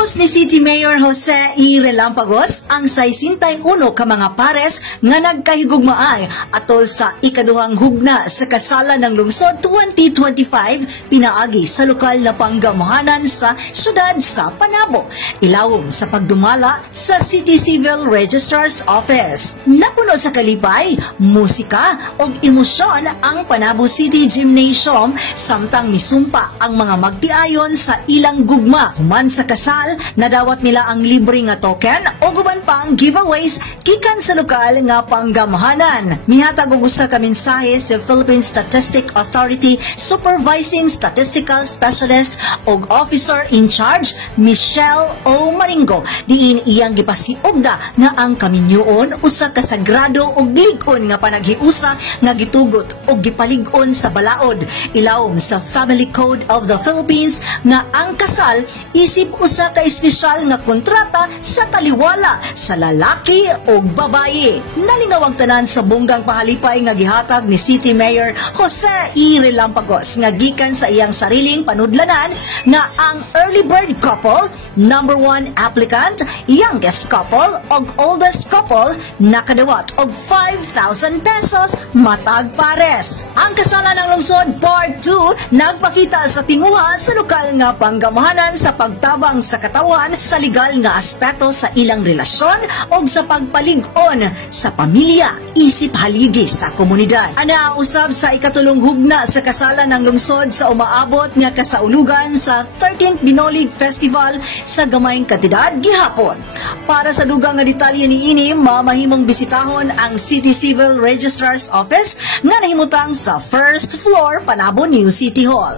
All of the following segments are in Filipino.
Gihugos ni City Mayor Jose E. Relampagos ang 61 ka mga pares nga nagkahigugmaay atol sa ikaduhang hugna sa kasalan ng lungsod 2025 pinaagi sa lokal na panggamuhanan sa syudad sa Panabo. Ilawom sa pagdumala sa City Civil Registrar's Office. Napuno sa kalipay, musika o emosyon ang Panabo City Gymnasium samtang misumpa ang mga magtiayon sa ilang gugma. Human sa kasal, nadawat nila ang libre nga token o guban pa ang giveaways gikan sa lokal nga panggamhanan. Mihatag og usa ka mensahe sa Philippine Statistic Authority Supervising Statistical Specialist o Officer in Charge Michelle O. Maringo diin iyang gipasiugda nga ang kaminyoon usa ka sagrado og lig-on nga panaghiusa nga gitugot og gipalig-on sa balaod. Ilawom sa Family Code of the Philippines nga ang kasal isip usa ka espesyal nga kontrata sa taliwala sa lalaki o babaye. Nalingaw ang tanan sa bunggang pahalipay nga gihatag ni City Mayor Jose E. Relampagos nga gikan sa iyang sariling panudlanan nga ang early bird couple, number 1 applicant, youngest couple o oldest couple nakadawat og 5,000 pesos matag pares. Ang kasalan ng lungsod Part 2 nagpakita sa tinguha sa lokal nga panggamhanan sa pagtabang sa katawan sa legal nga aspeto sa ilang relasyon o sa pagpalig-on sa pamilya isip haligi sa komunidad. Ana usab sa ikatulong hugna sa kasalan ng lungsod sa umaabot nga kasaulugan sa 13th Binolig Festival sa gamayng kantidad gihapon. Para sa dugang nga detalye niini, mamahimong bisitahon ang City Civil Registrar's Office nga nahimutang sa first floor Panabo New City Hall.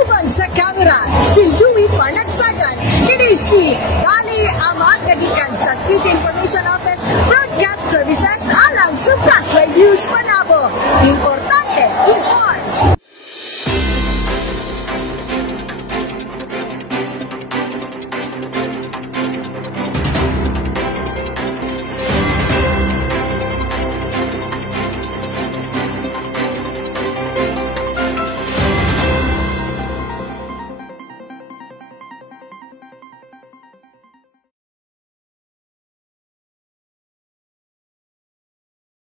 Uban sa kamera, si Louie Panagsakan, kini si Dani Amag nagikan sa City Information Office Broadcast Services alang sa Frontline News Panabo. Importante, inform!